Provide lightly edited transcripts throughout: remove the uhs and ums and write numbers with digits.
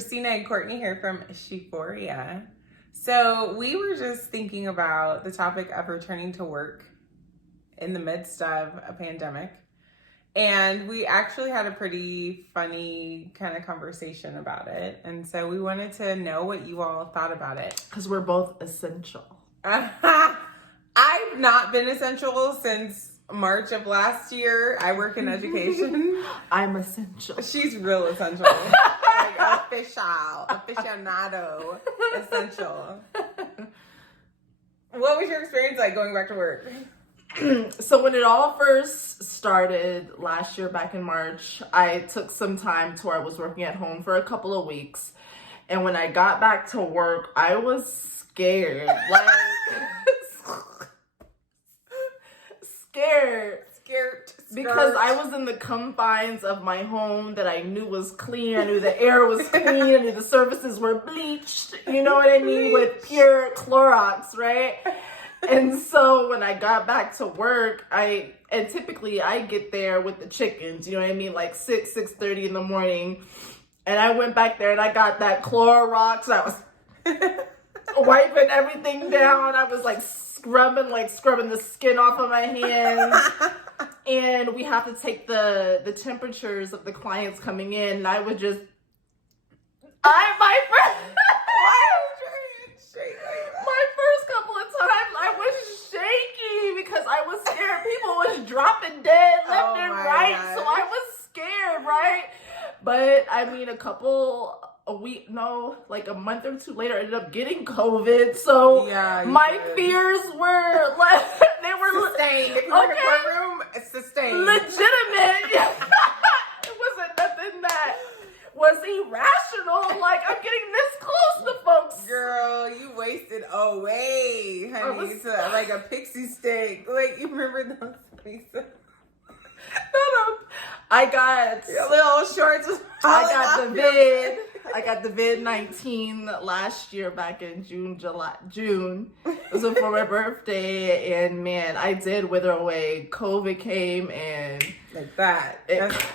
Christina and Courtney here from Shiforia. So we were just thinking about the topic of returning to work in the midst of a pandemic. And we actually had a pretty funny kind of conversation about it. And so we wanted to know what you all thought about it. Because we're both essential. I've not been essential since March of last year. I work in education. I'm essential. She's real essential. Like aficionado, essential. What was your experience like going back to work? So when it all first started last year, back in March, I took some time to where I was working at home for a couple of weeks. And when I got back to work, I was scared. Like, scared. Because I was in the confines of my home that I knew was clean. I knew the air was clean. I knew the surfaces were bleached. You know what I mean? With pure Clorox, right? And so when I got back to work, typically I get there with the chickens, you know what I mean? Like 6:30 in the morning. And I went back there and I got that Clorox. I was wiping everything down. I was like scrubbing the skin off of my hands. And we have to take the temperatures of the clients coming in. And I would just, my first couple of times I was shaky because I was scared. People was dropping dead left and right. God. So I was scared, right? But I mean, a month or two later, I ended up getting COVID. So my fears were like, they were sustained. If you were in a courtroom, it's sustained. Legitimate. It wasn't nothing that was irrational. Like, I'm getting this close to folks. Girl, you wasted away, honey. Like a pixie stick. Like, you remember those pieces? I got your little shorts. I got the COVID-19 last year back in June. It was for my birthday, and man, I did wither away. COVID came and like that.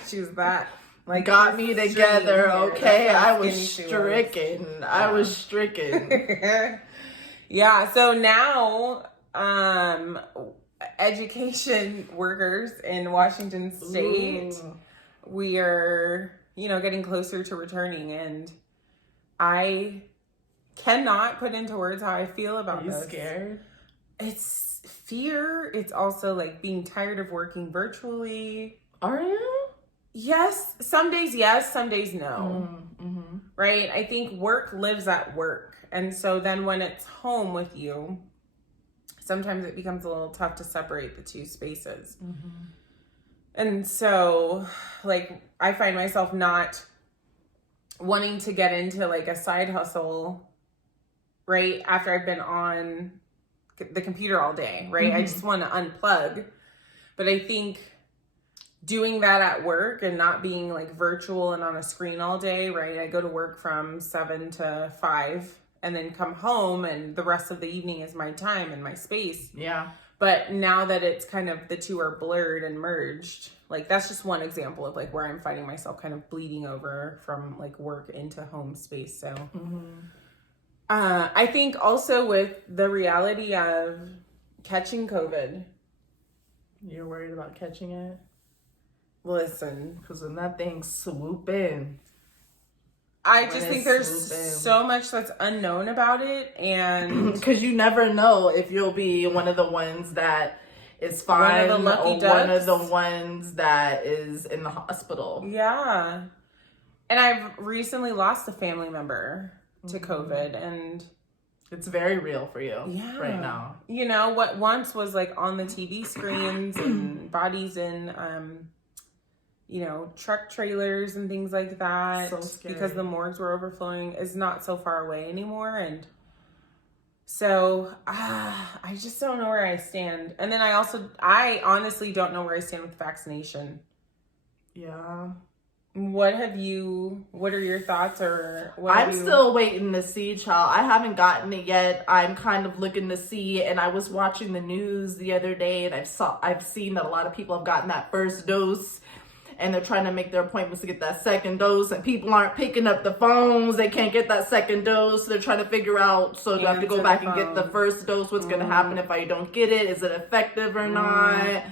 She was that. Like, got me together. Okay, I was stricken. I was stricken. Yeah. So now, education workers in Washington State, we are, getting closer to returning, and I cannot put into words how I feel about this. Are you scared? It's fear. It's also like being tired of working virtually. Are you? Yes. Some days yes, some days no. Mm-hmm. Right? I think work lives at work. And so then when it's home with you, sometimes it becomes a little tough to separate the two spaces. Mm-hmm. And so, like, I find myself not wanting to get into, like, a side hustle, right, after I've been on the computer all day, right? Mm-hmm. I just want to unplug. But I think doing that at work and not being, like, virtual and on a screen all day, right? I go to work from 7 to 5. And then come home, and the rest of the evening is my time and my space. Yeah. But now that it's kind of, the two are blurred and merged, like, that's just one example of, like, where I'm finding myself kind of bleeding over from, like, work into home space. So I think also with the reality of catching COVID. You're worried about catching it? Listen. Because when that thing swoop in. I just think there's so much that's unknown about it, and because you never know if you'll be one of the ones that is fine or one of the ones that is in the hospital. Yeah. And I've recently lost a family member to COVID, and it's very real for you right now. What once was like on the TV screens and bodies in truck trailers and things like that, because the morgues were overflowing, is not so far away anymore. And so I just don't know where I stand. And then I honestly don't know where I stand with vaccination. Yeah. What are your thoughts, or I'm still waiting to see, child. I haven't gotten it yet. I'm kind of looking to see, and I was watching the news the other day, and I've seen that a lot of people have gotten that first dose. and they're trying to make their appointments to get that second dose, and people aren't picking up the phones. They can't get that second dose. So they're trying to figure out, so do I have to go back and get the first dose? What's going to happen if I don't get it? Is it effective or not?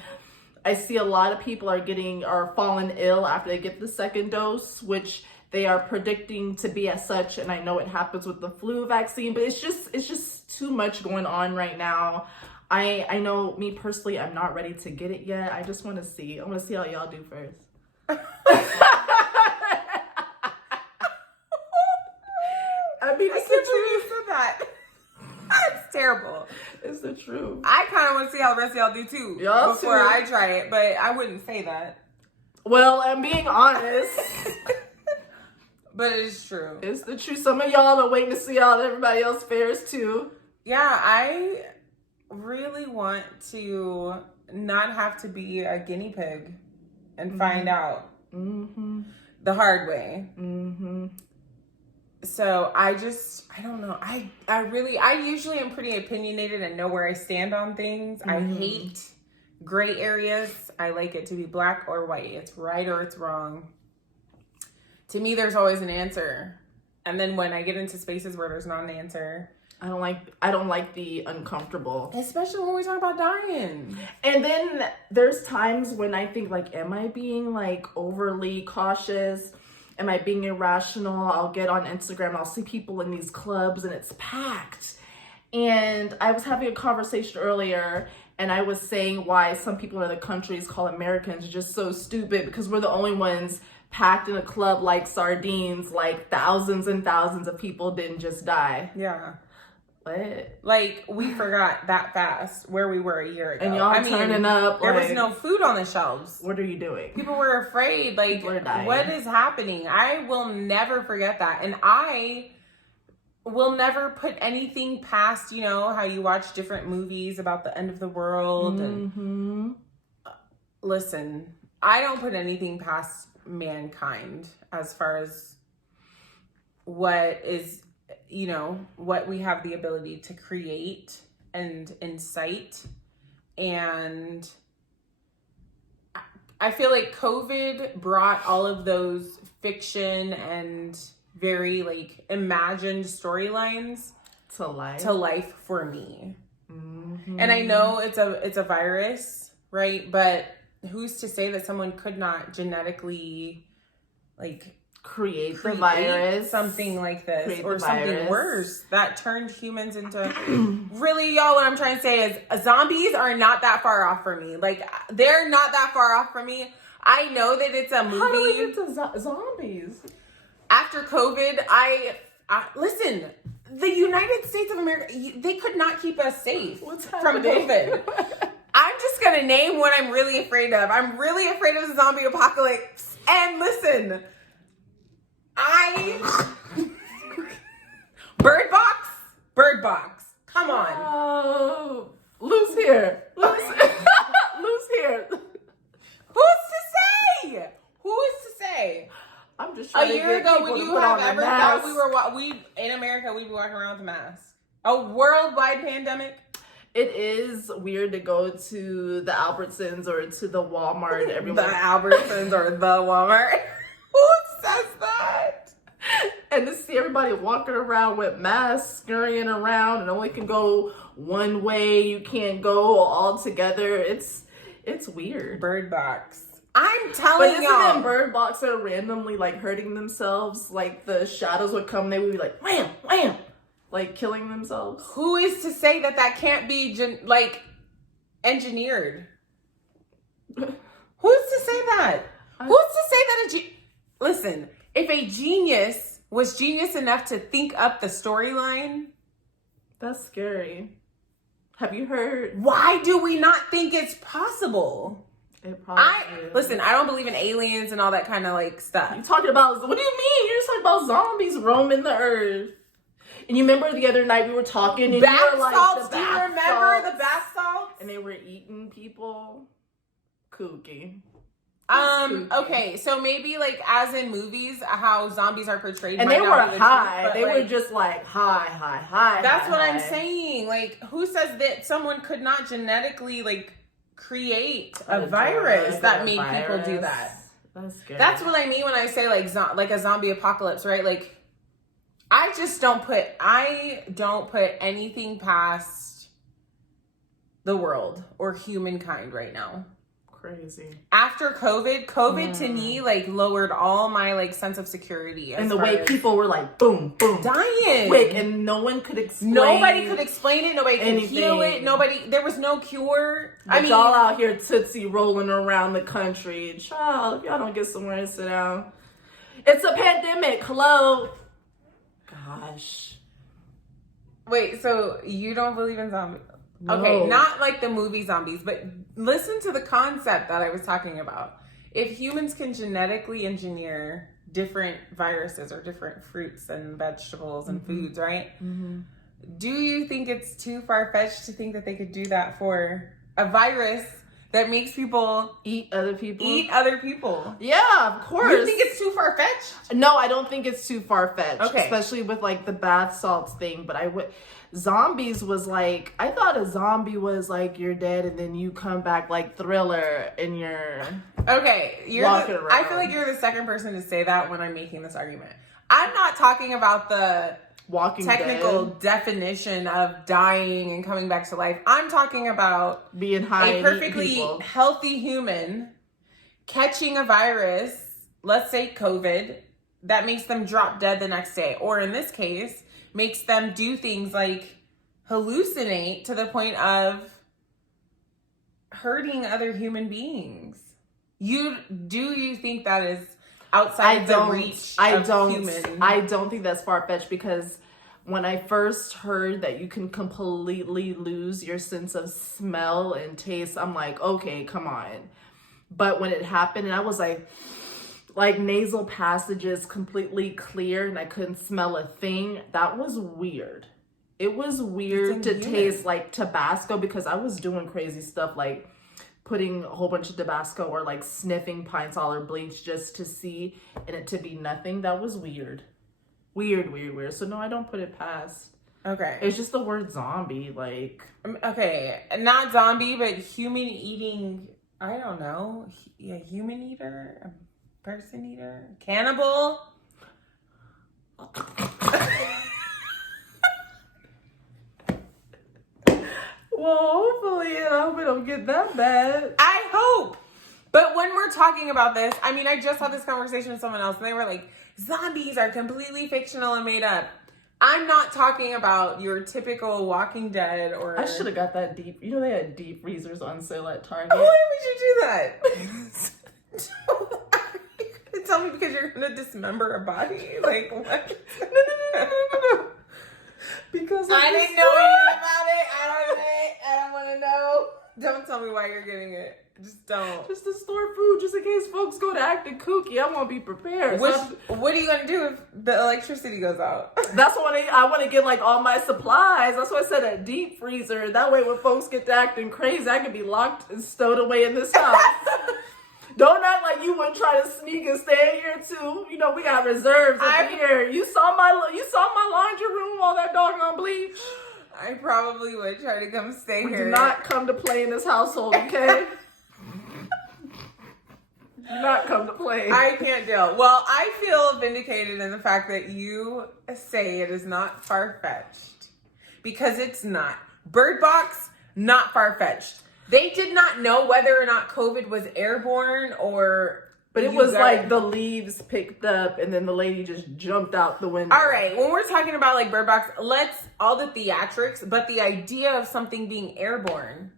I see a lot of people are falling ill after they get the second dose, which they are predicting to be as such. And I know it happens with the flu vaccine, but it's just too much going on right now. I know, me personally, I'm not ready to get it yet. I just want to see. I want to see how y'all do first. I mean, it's the truth. For that. That's terrible. It's the truth. I kind of want to see how the rest of y'all do too. Y'all before too. I try it, but I wouldn't say that. Well, I'm being honest. But it's true. It's the truth. Some of y'all are waiting to see how everybody else fares too. Yeah, I really want to not have to be a guinea pig and find out the hard way. So I don't know. I usually am pretty opinionated and know where I stand on things. I hate gray areas. I like it to be black or white. It's right or it's wrong. To me, there's always an answer. And then when I get into spaces where there's not an answer, I don't like the uncomfortable. especially when we talk about dying. And then there's times when I think, like, am I being like overly cautious? Am I being irrational? I'll get on Instagram, I'll see people in these clubs and it's packed. And I was having a conversation earlier and I was saying why some people in other countries call Americans just so stupid, because we're the only ones packed in a club like sardines, like thousands and thousands of people didn't just die. Yeah. What? Like, we forgot that fast where we were a year ago. And y'all turning up. There was like, no food on the shelves. What are you doing? People were afraid. Like, People are dying. what is happening? I will never forget that. And I will never put anything past, you know, how you watch different movies about the end of the world. And listen, I don't put anything past mankind as far as what is, you know, what we have the ability to create and incite. And I feel like COVID brought all of those fiction and very like imagined storylines To life for me. And I know it's a virus, right? But who's to say that someone could not genetically like create the virus, something like this, or something virus. worse that turned humans into really, y'all, what I'm trying to say is zombies are not that far off for me. Like, they're not that far off for me. I know that it's a movie. How do we get to zombies? After COVID, I listen, the United States of America, they could not keep us safe from COVID. I'm just going to name what I'm really afraid of. I'm really afraid of the zombie apocalypse. And listen, Bird Box. Come on. Oh, loose here. Loose here. Who's to say? I'm just trying A year ago, would you have ever thought we in America, we'd be walking around with a mask? A worldwide pandemic? It is weird to go to the Albertsons or to the Walmart. The Albertsons or the Walmart. Who says that? And to see everybody walking around with masks, scurrying around, and only can go one way. You can't go all together. It's weird. Bird Box. I'm telling y'all. But isn't in Bird Box they're randomly like hurting themselves? Like the shadows would come, they would be like wham, wham, like killing themselves. Who is to say that can't be engineered? Who's to say that? Who's to say that listen, if a genius was genius enough to think up the storyline, that's scary. Have you heard? Why do we not think it's possible? It probably is. Listen, I don't believe in aliens and all that kind of like stuff. You talking about, what do you mean? You're just talking about zombies roaming the earth. And you remember the other night we were talking and bath you were like, salts. Do you remember the bath salts? And they were eating people. Kooky. Okay, so maybe like as in movies, how zombies are portrayed, and they were high. They were just like high. That's what I'm saying. Like, who says that someone could not genetically like create a virus that made people do that? That's scary. That's what I mean when I say like a zombie apocalypse, right? Like, I don't put anything past the world or humankind right now. Crazy. After COVID to me like lowered all my like sense of security. And the way people were like, boom, boom, dying quick, and no one could explain. Nobody could explain it. Nobody could anything. heal it. There was no cure. But I mean, y'all out here tootsie rolling around the country. Child, if y'all don't get somewhere to sit down, it's a pandemic. Hello. Gosh. Wait, so you don't believe in zombies? No. Okay, not like the movie zombies, but listen to the concept that I was talking about. If humans can genetically engineer different viruses or different fruits and vegetables and foods, right? Mm-hmm. Do you think it's too far-fetched to think that they could do that for a virus that makes people eat other people? Yeah, of course. You think it's too far-fetched? No, I don't think it's too far-fetched. Okay. Especially with like the bath salts thing, but zombies was like, I thought a zombie was like you're dead and then you come back like Thriller and you're walking around. I feel like you're the second person to say that when I'm making this argument. I'm not talking about the technical definition of dying and coming back to life. I'm talking about being high, a perfectly healthy human catching a virus, let's say COVID, that makes them drop dead the next day, or in this case makes them do things like hallucinate to the point of hurting other human beings. Do you think that is outside the reach of humans? I don't think that's far-fetched, because when I first heard that you can completely lose your sense of smell and taste, I'm like, okay, come on. But when it happened and I was like nasal passages completely clear and I couldn't smell a thing, that was weird. It was weird to taste like Tabasco, because I was doing crazy stuff like putting a whole bunch of Tabasco or like sniffing Pine Sol or bleach just to see, and it to be nothing. That was weird. Weird. So no, I don't put it past. Okay. It's just the word zombie, like. Okay, not zombie, but human eating, I don't know. A human eater? A person eater? Cannibal? Well, hopefully, I hope it don't get that bad. I hope. But when we're talking about this, I mean, I just had this conversation with someone else and they were like, zombies are completely fictional and made up. I'm not talking about your typical Walking Dead or... I should have got that deep. You know, they had deep freezers on sale at Target. Why would you do that? Tell me because you're going to dismember a body? Like, what? No. Because I didn't know anything about it. I don't want to know. Don't tell me why you're getting it. Just don't. Just to store food, just in case folks go to acting kooky. I want to be prepared. What are you gonna do if the electricity goes out? That's what I want to get like all my supplies. That's why I said a deep freezer. That way, when folks get to acting crazy, I can be locked and stowed away in this house. Don't act like you wouldn't try to sneak and stay here too. You know we got reserves up here. You saw my laundry room, all that doggone bleach. I probably would try to come stay here. Do not come to play in this household, okay? Do not come to play. I can't deal. Well, I feel vindicated in the fact that you say it is not far-fetched. Because it's not. Bird Box, not far-fetched. They did not know whether or not COVID was airborne or... But it was like the leaves picked up and then the lady just jumped out the window. All right. When we're talking about like Bird Box, all the theatrics, but the idea of something being airborne.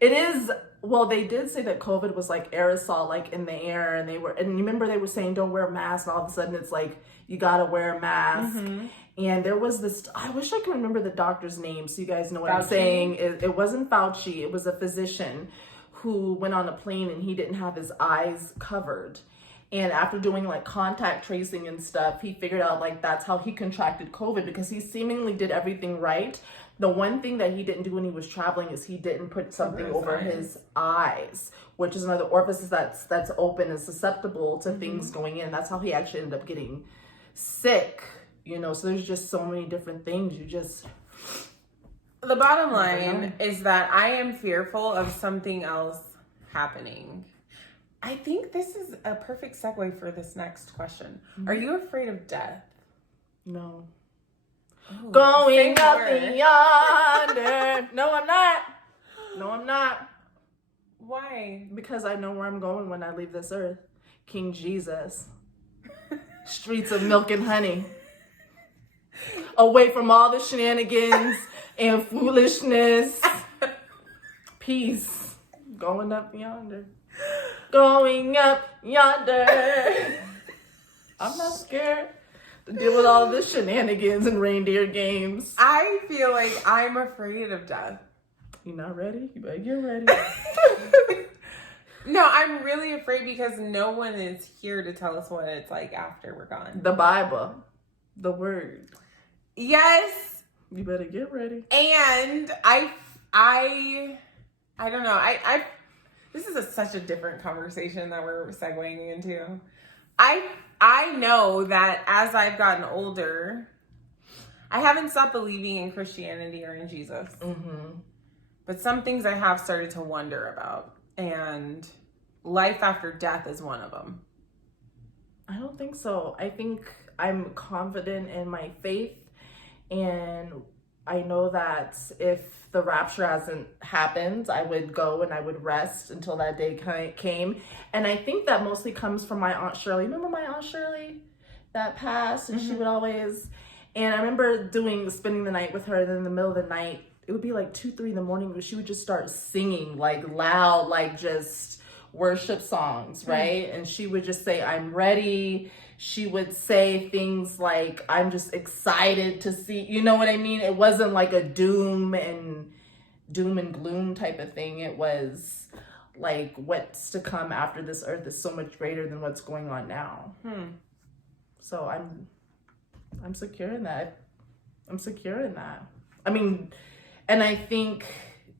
It is... Well, they did say that COVID was like aerosol, like in the air, and you remember they were saying don't wear a mask, and all of a sudden it's like you gotta wear a mask. Mm-hmm. And there was this, I wish I could remember the doctor's name so you guys know what I'm saying. It wasn't Fauci, it was a physician who went on a plane and he didn't have his eyes covered. And after doing like contact tracing and stuff, he figured out like that's how he contracted COVID, because he seemingly did everything right. The one thing that he didn't do when he was traveling is he didn't put something over his eyes, which is another orifice that's open and susceptible to things going in. That's how he actually ended up getting sick, you know. So there's just so many different things. The bottom line is that I am fearful of something else happening. I think this is a perfect segue for this next question. Are you afraid of death? No. Oh, Going say up more. and yonder. No, I'm not. No, I'm not. Why? Because I know where I'm going when I leave this earth. King Jesus. Streets of milk and honey. Away from all the shenanigans and foolishness. Peace. Going up yonder. Going up yonder. I'm not scared to deal with all the shenanigans and reindeer games. I feel like I'm afraid of death. You not ready? You better get ready. No, I'm really afraid because no one is here to tell us what it's like after we're gone. The Bible. The Word. Yes. You better get ready. And I don't know. This is such a different conversation that we're segueing into. I know that as I've gotten older, I haven't stopped believing in Christianity or in Jesus. Mm-hmm. But some things I have started to wonder about. And life after death is one of them. I don't think so. I think I'm confident in my faith. And I know that if the rapture hasn't happened, I would go and I would rest until that day came. And I think that mostly comes from my Aunt Shirley. Remember my Aunt Shirley that passed? And she would always, and I remember spending the night with her. And then in the middle of the night, it would be like 2, 3 in the morning, where she would just start singing like loud, like just worship songs, right? And she would just say, I'm ready. She would say things like, I'm just excited to see, you know what I mean? It wasn't like a doom and gloom type of thing. It was like, what's to come after this earth is so much greater than what's going on now. So I'm secure in that. I'm secure in that. I mean, and I think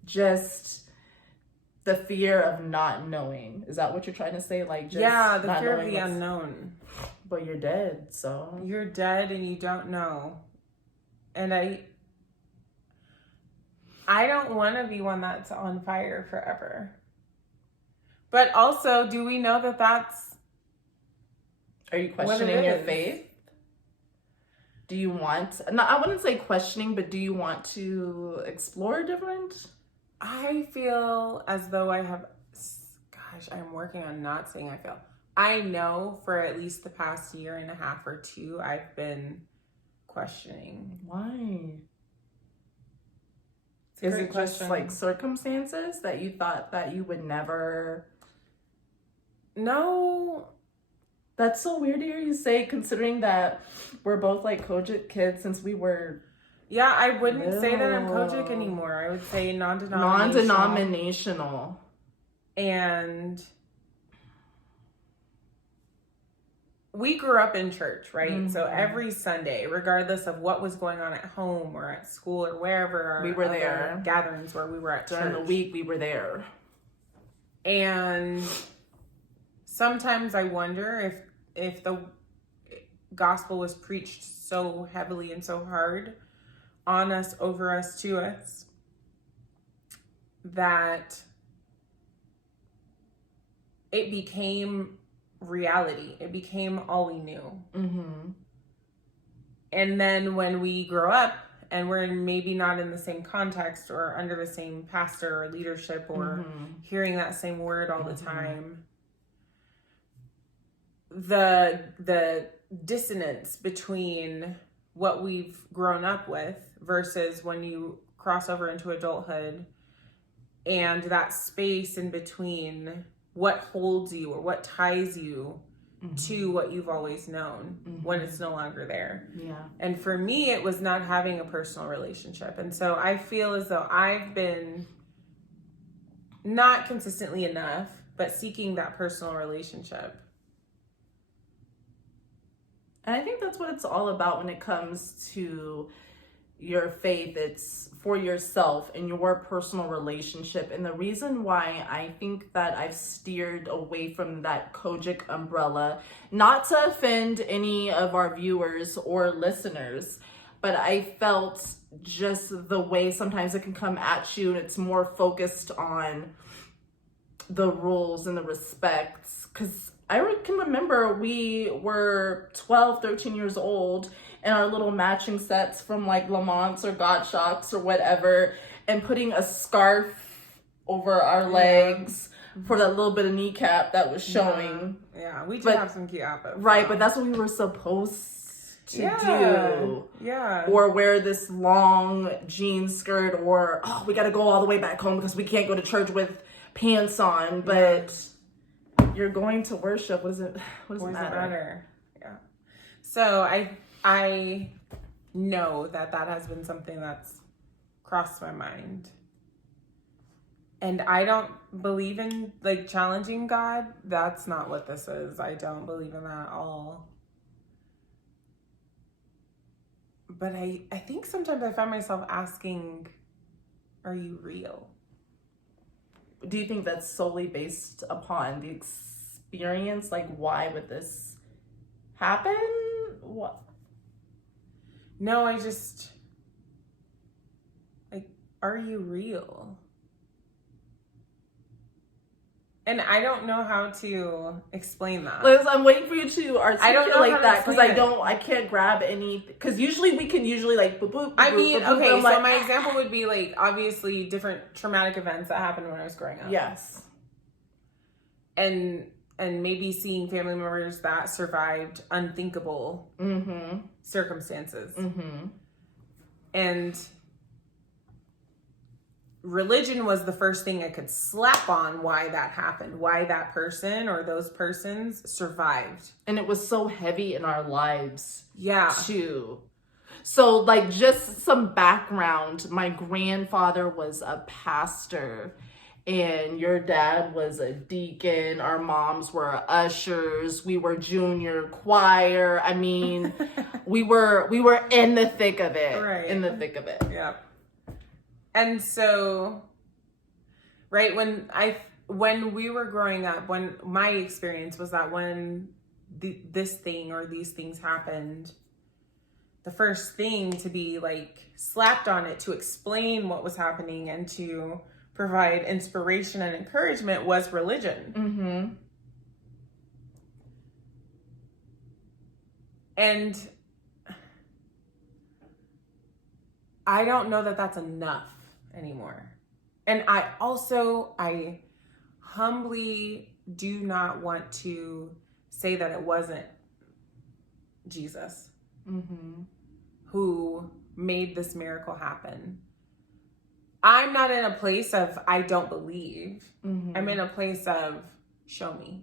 just the fear of not knowing. Is that what you're trying to say? Like, just yeah, the not fear of knowing the unknown. But you're dead, so. You're dead and you don't know. And I don't want to be one that's on fire forever. But also, do we know that that's... Are you questioning your faith? Do you want... No, I wouldn't say questioning, but do you want to explore different? I feel as though I have... Gosh, I'm working on not saying I feel. I know for at least the past 1.5 years or 2, I've been questioning. Why? Is it just like circumstances that you thought that you would never? No. That's so weird to hear you say, considering that we're both like Kojic kids since we were. Yeah, I wouldn't say that I'm Kojic anymore. I would say non-denominational. Non-denominational. And we grew up in church, right? Mm-hmm. So every Sunday, regardless of what was going on at home or at school or wherever, we were there. Gatherings where we were at during the week, we were there. And sometimes I wonder if the gospel was preached so heavily and so hard on us, over us, to us, that it became reality. It became all we knew. Mm-hmm. And then when we grow up and we're maybe not in the same context or under the same pastor or leadership or hearing that same word all the time, the dissonance between what we've grown up with versus when you cross over into adulthood, and that space in between what holds you or what ties you to what you've always known when it's no longer there. Yeah. And for me, it was not having a personal relationship. And so I feel as though I've been not consistently enough, but seeking that personal relationship. And I think that's what it's all about when it comes to your faith. It's for yourself and your personal relationship. And the reason why I think that I've steered away from that Kojic umbrella, not to offend any of our viewers or listeners, but I felt just the way sometimes it can come at you and it's more focused on the rules and the respects. Because I can remember we were 12, 13 years old and our little matching sets from like Lamont's or Gottschalk's or whatever, and putting a scarf over our legs for that little bit of kneecap that was showing. Yeah, we did have some cute outfits. Right, but that's what we were supposed to do. Yeah. Or wear this long jean skirt, or, oh, we got to go all the way back home because we can't go to church with pants on. But you're going to worship. What does it matter? Yeah. So I know that has been something that's crossed my mind. And I don't believe in like challenging God. That's not what this is. I don't believe in that at all. But I think sometimes I find myself asking, are you real? Do you think that's solely based upon the experience? Like, why would this happen? What? No, I just, like, are you real? And I don't know how to explain that. Liz, I'm waiting for you to articulate that, because I can't grab any, because usually we can like boop, boop, I mean, boop, okay, boop, so like, my example would be like obviously different traumatic events that happened when I was growing up. Yes. And maybe seeing family members that survived unthinkable circumstances. And religion was the first thing I could slap on why that happened, why that person or those persons survived. And it was so heavy in our lives. Yeah. Too. So, like, just some background. My grandfather was a pastor, and your dad was a deacon. Our moms were ushers. We were junior choir. I mean, we were in the thick of it. Right. In the thick of it. Yeah. And so, right, when we were growing up, when my experience was that when this thing or these things happened, the first thing to be like slapped on it to explain what was happening and to provide inspiration and encouragement was religion. And I don't know that that's enough anymore. And I humbly do not want to say that it wasn't Jesus who made this miracle happen. I'm not in a place of I don't believe. I'm in a place of show me.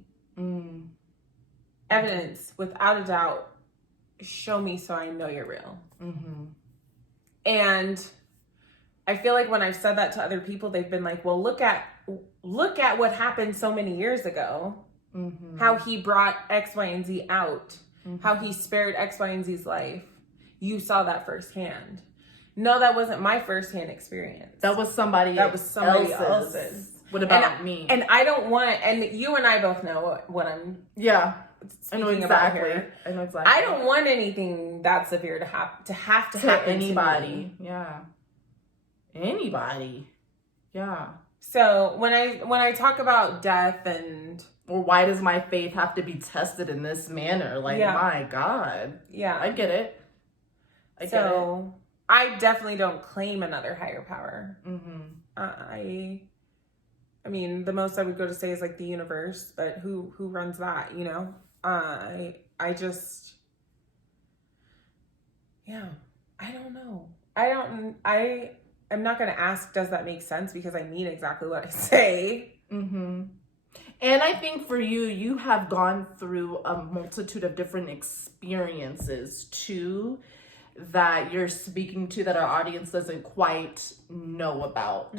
Evidence, without a doubt. Show me so I know you're real. And I feel like when I've said that to other people, they've been like, well, look at what happened so many years ago. How he brought X, Y, and Z out. How he spared X, Y, and Z's life. You saw that firsthand. No, that wasn't my firsthand experience. That was somebody else's. What about me? And I don't want, and you and I both know what I'm I know exactly. I don't want anything that severe to have to happen to anybody. Anybody. Yeah. So when I talk about death or why does my faith have to be tested in this manner? Like, my God. Yeah. I get it. I definitely don't claim another higher power. I mean, the most I would go to say is like the universe, but who runs that, you know? I don't know. I'm not going to ask, does that make sense? Because I mean exactly what I say. And I think for you have gone through a multitude of different experiences too, that you're speaking to that our audience doesn't quite know about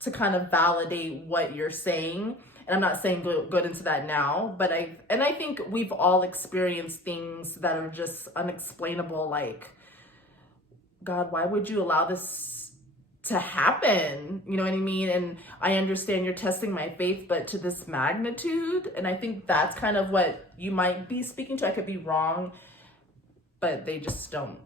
to kind of validate what you're saying. And I'm not saying go into that now, but I think we've all experienced things that are just unexplainable. Like, God, why would you allow this to happen? You know what I mean? And I understand you're testing my faith, but to this magnitude. And I think that's kind of what you might be speaking to. I could be wrong, but they just don't.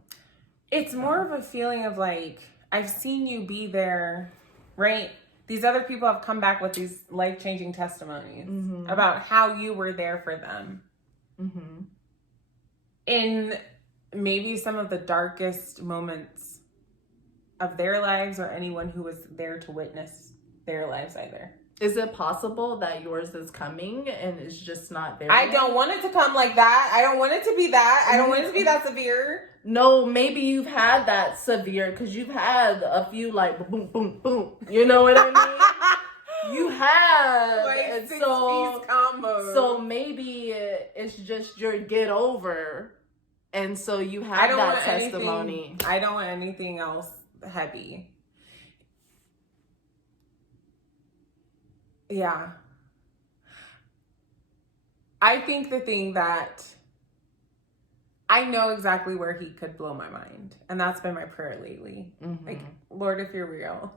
It's more of a feeling of like, I've seen you be there, right? these other people have come back with these life-changing testimonies about how you were there for them in maybe some of the darkest moments of their lives, or anyone who was there to witness their lives either. Is it possible that yours is coming and it's just not there? I don't want it to come like that. I don't want it to be that. I don't want it to be that severe. No, maybe you've had that severe because you've had a few like boom, boom, boom. You know what I mean? You have. Like and 6-piece combo. So maybe it's just your get over. And so you have that testimony. I don't want anything else heavy. Yeah. I think the thing that I know exactly where he could blow my mind. And that's been my prayer lately. Like, Lord, if you're real.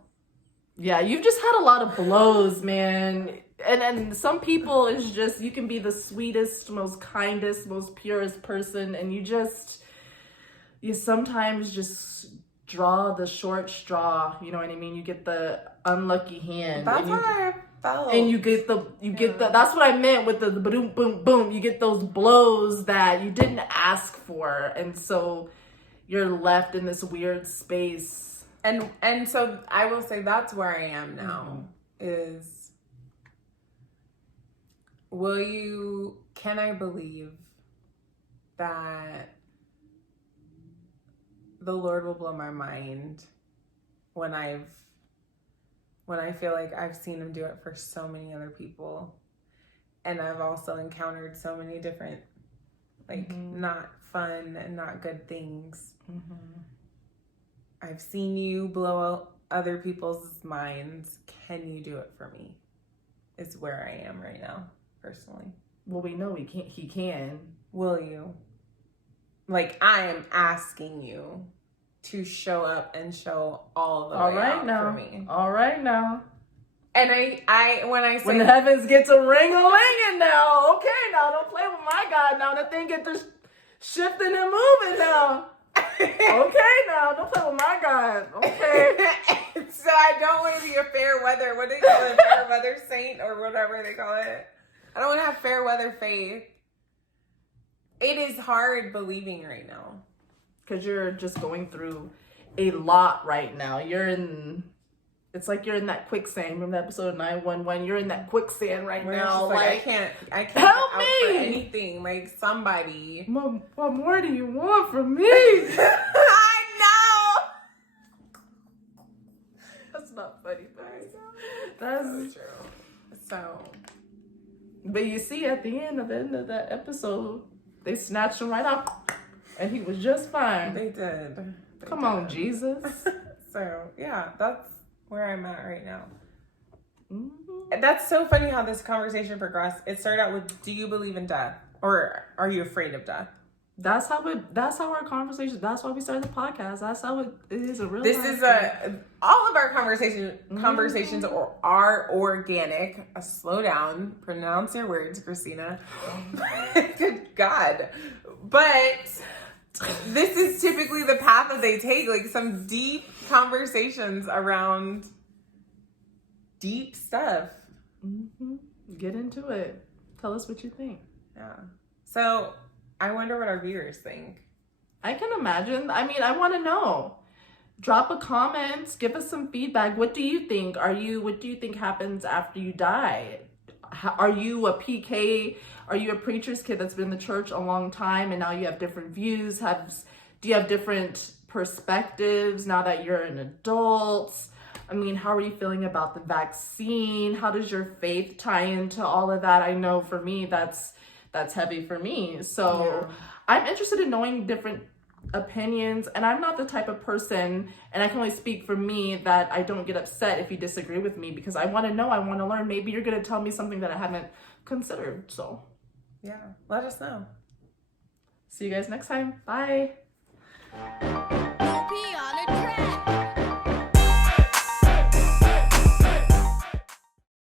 Yeah, you've just had a lot of blows, man. And some people is just, you can be the sweetest, most kindest, most purest person. And you sometimes just draw the short straw. You know what I mean? You get the unlucky hand. That's how I felt. And you get the that's what I meant with the boom, boom, boom. You get those blows that you didn't ask for. And so you're left in this weird space. And so I will say that's where I am now is, can I believe that the Lord will blow my mind when I feel like I've seen him do it for so many other people. And I've also encountered so many different, not fun and not good things. I've seen you blow other people's minds. Can you do it for me? Is where I am right now, personally. Well, we know he can. Will you? Like, I am asking you to show up and show all the way out for me. All right now. And when the heavens get to ring-a-linging now, okay, now don't play with my God now. The thing get to shifting and moving now. Okay, now don't play with my God. Okay. So I don't want to be a fair weather. What do they call it? Fair weather saint or whatever they call it. I don't want to have fair weather faith. It is hard believing right now. Because you're just going through a lot right now. It's like you're in that quicksand. Remember the episode of 911? You're in that quicksand right now. I can't help out me for anything. Like, somebody. What more do you want from me? I know. That's not funny. That's so true. So, but you see, at the end of that episode, they snatched him right off. And he was just fine. They did. Come on, Jesus. So, yeah, that's where I'm at right now. That's so funny how this conversation progressed. It started out with, do you believe in death? Or are you afraid of death? That's how our conversation, that's why we started the podcast. That's how it is a real all of our conversations are organic. Slow down. Pronounce your words, Christina. Good God. But this is typically the path that they take, like some deep conversations around deep stuff. Get into it. Tell us what you think. Yeah. So I wonder what our viewers think. I can imagine. I mean, I want to know. Drop a comment. Give us some feedback. What do you think? What do you think happens after you die? Are you a PK? Are you a preacher's kid that's been in the church a long time and now you have different views? Do you have different perspectives now that you're an adult? I mean, how are you feeling about the vaccine? How does your faith tie into all of that? I know for me, that's heavy for me. So yeah. I'm interested in knowing different opinions, and I'm not the type of person, and I can only speak for me, that I don't get upset if you disagree with me, because I want to know, I want to learn. Maybe you're going to tell me something that I haven't considered. So yeah, let us know. See you guys next time. Bye.